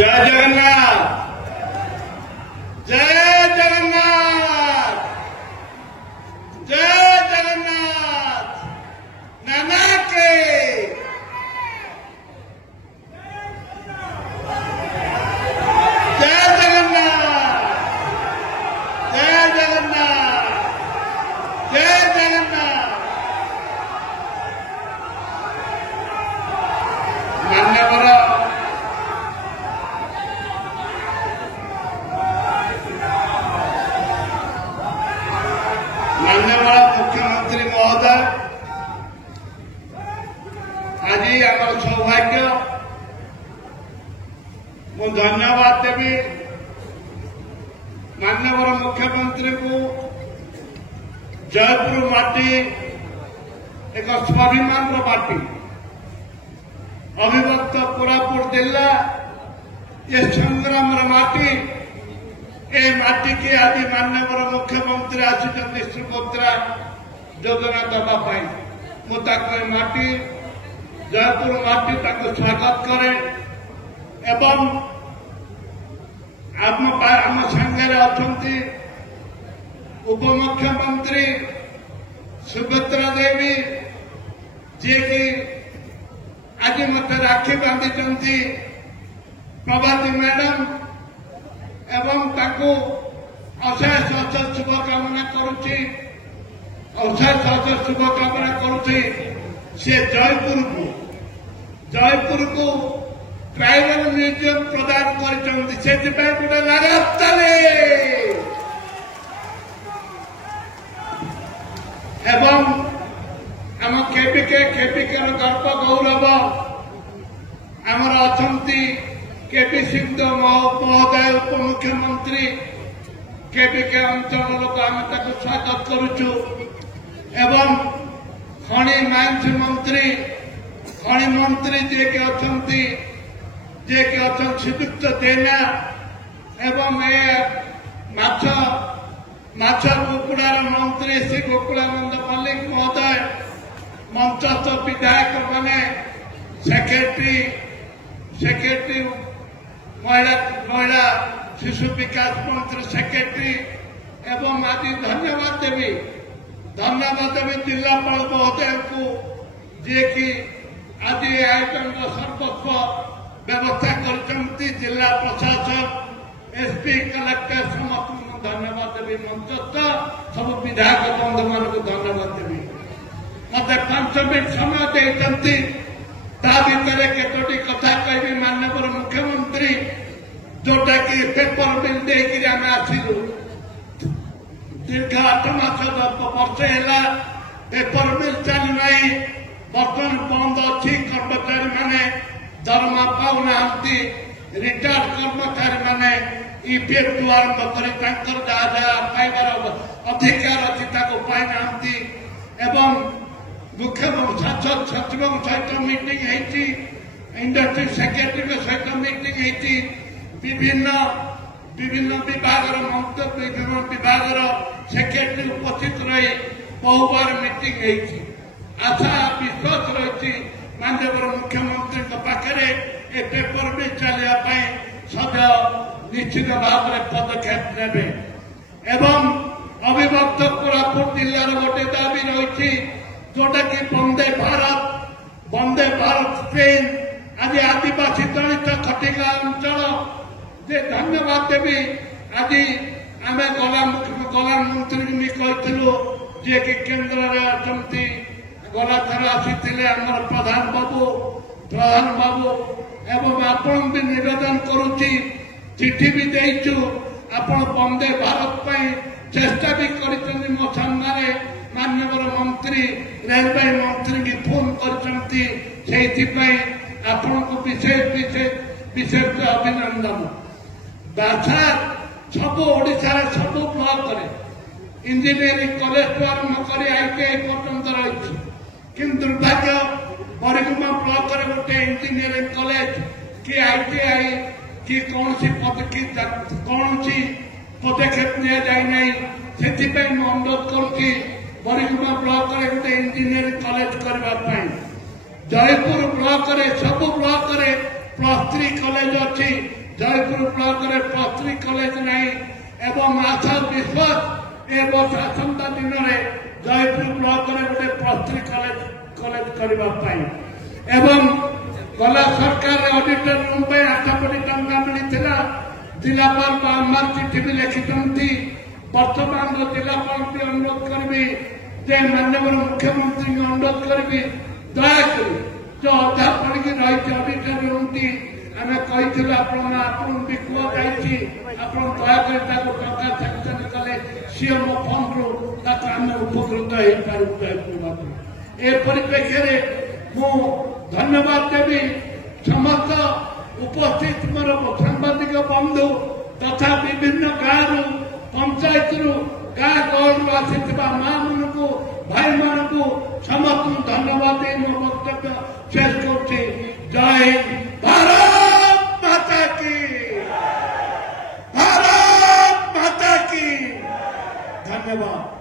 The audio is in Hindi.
जय जगन्नाथ, जय जगन्नाथ, जय जगन्नाथ, नाना के जय जगन्नाथ, जय जगन्नाथ, जय जगन्नाथ। मान्यवर मुख्यमंत्री महोदय, आज आम सौभाग्य मु धन्यवाद देवी माननीय मुख्यमंत्री को। जयपुर माटी एक स्वाभिमान माटी, अविभक्त कोरापुट जिला ये संग्राम माटी, ए माटी की आज माननीय मुख्यमंत्री आसिचंदी सुभद्रा योजना देवाई मुझे माटी जयपुर माटी स्वागत करे एवं आम सांगे अच्छा उपमुख्यमंत्री सुभद्रा देवी जी की आज मत राखी बांधी प्रभाती मैडम एवं ताकू अशेष अशेष शुभकामना करुच्ची अशेष अशेष शुभकामना करुच्ची। से जयपुर को ट्राइबल म्यूजियम प्रदान कर गोटे लगातारे एवं आम केपीके गर्व गौरव आमर अच्छा केपी सिंह महोदय उपमुख्यमंत्री केपीके अंचल लोक आम स्वागत करुचु एवं खनि माइंस मंत्री जी के अच्छा श्रीयुक्त जेना एवं माछ कुकुड़ार मंत्री श्री गोकुलानंद मल्लिक महोदय, मंचस्थ विधायक माने सेक्रेटरी महिला शिशु विकास मंत्री सेक्रेटरी एवं आज धन्यवाद देवी जिलापाल महोदय को जी की आज आयोजन सर्वस्व व्यवस्था कर जिला प्रशासन एसपी कलेक्टर समस्त धन्यवाद देवी मंचस्थ सब विधायक बंधु मान को धन्यवाद देवी। मत 5 मिनिट समय देते भितर केतोटी कथा कहि माननीय मुख्यमंत्री जोटा कि पेपर बिल देकर आम आसिलु दीर्घ 8 मास वर्ष है पेपर बिल चली ना बर्तमान बंद अच्छी कर्मचारी माने दरमा पाऊना रिटायर्ड कर्मचारी माने ईपीएफ टू आरंभ कर पाइबार अधिकार अच्छी पाईना एवं मुख्यमंत्री शासन सचिव सहित मीटिंग इंडस्ट्री सेक्रेटरी सहित मीटिंग विभिन्न विभाग विभिन्न विभाग सेक्रेटरी उपस्थित रही बहुबार मीटिंग आशा विश्वास रही माननीय मुख्यमंत्री पाखे ए पेपर भी चलने सदा निश्चित भाव में पदक्षेप ने एवं अविभक्त कोरापुट जिलार गोटे दाबी रही जोटा कि वंदे भारत ट्रेन आज आदिवासी दलित खटिका अंचल जे धन्यवाद देवी आज आम गला मंत्री भी कहूँ जे कि केन्द्र में अच्छा गला थर आसी प्रधान बाबू एवं आपण भी निवेदन करुच्ची चिठी भी देचु आपण वंदे भारत चेष्टा भी कर मो सामने माननीय मंत्री रेलवे मंत्री की फोन कर विशेष अभिनंदन। बाछा सब ओडिशा सब ब्लॉक इंजीनियरिंग कॉलेज आरंभ कर आईटीआई पर्यंत रही कि दुर्भाग्य बरगुमा ब्लॉक गोटे इंजीनियरिंग कॉलेज कि आईटीआई कि कौन पदक्षेप नि से अनुरोध करुच्ची बरगुमा ब्लॉक गोटे इंजीनियरिंग कॉलेज करने जयपुर ब्लॉक सब ब्लॉक +3 कॉलेज अच्छी जयपुर ब्लॉक रे +3 कॉलेज नहीं एवं आशा विश्वास ए वर्ष आसंता दिन में जयपुर ब्लॉक रे गोटे +3 कॉलेज करबा पाई एवं गला सरकार ऑडिटर रूम पे 8 कोटी टंका मिलता जिलापाल बारंबार चिठी भी लिखिंट वर्तमान जिलापाल भी अनुरोध करी जे माननीय मुख्यमंत्री अनुरोध करी दयाक जो अधा पड़ी रही ऑडिटर रूम टी आम कही भी कहुई दयाकों टंका सैंक्शन कले सीएम फंड रू आम उपकृत हो पारू ए परिप्रेक्षी मु धन्यवाद देवी समस्त उपस्थित मोर सांबादिक बंधु तथा विभिन्न गाँव पंचायत गाँ गहल आसी माँ मान भाई मान समस्त धन्यवाद दे मो वक्तव्य शेष कर जय हिंद भारत माता की भारत माता की धन्यवाद।